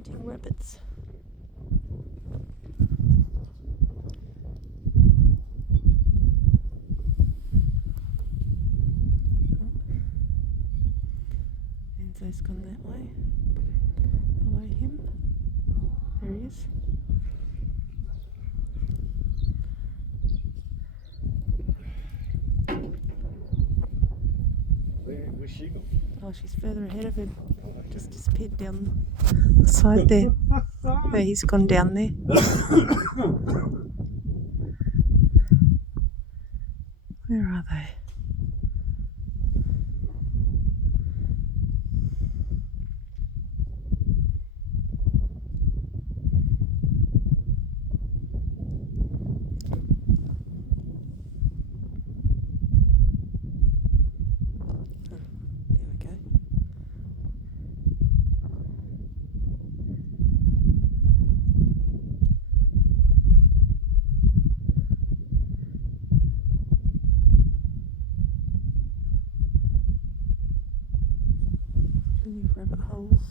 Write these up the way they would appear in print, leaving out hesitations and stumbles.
hunting rabbits. Enzo's gone that way. Follow him. There he is. Where's she gone? Oh, she's further ahead of him. Just disappeared down the side there. There, he's gone down there. Where are they? There we go. Plenty of rabbit holes.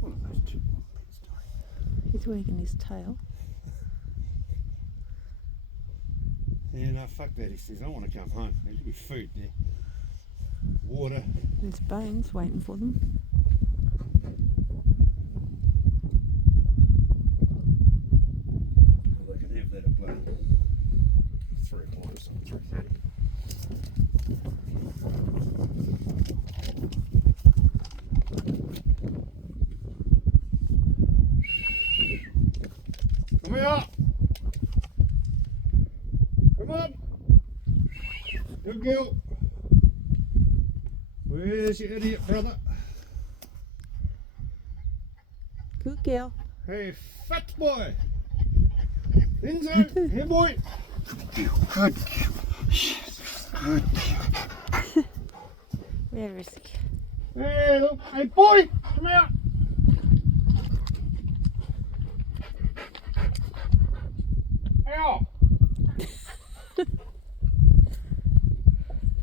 What are those two wombats doing? He's wagging his tail. Yeah, no, fuck that. He says, I want to come home. There'll be food there. Water. There's bones waiting for them. Well, they can have that at bloody 3 o'clock or something, 3:30. Come here! Come on! Good girl! Where's your idiot brother? Good girl. Hey, fat boy! Enzo! Here, boy! Good girl. Yes, good girl. Where is he? Hey, look! Hey, boy! Come here! Ow!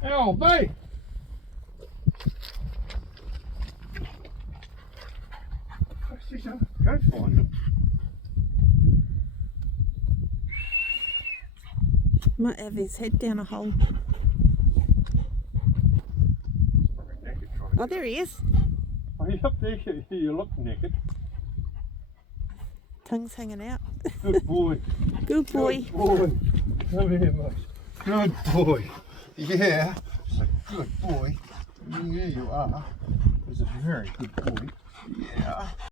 Ow, babe! Go find him. Might have his head down a hole. Oh, there he is. Are you up there? You look naked. Tongue's hanging out. Good boy. Good boy. Good boy. Come here, mate. Good boy. Yeah. It's a good boy. There you are. He's a very good boy. Yeah.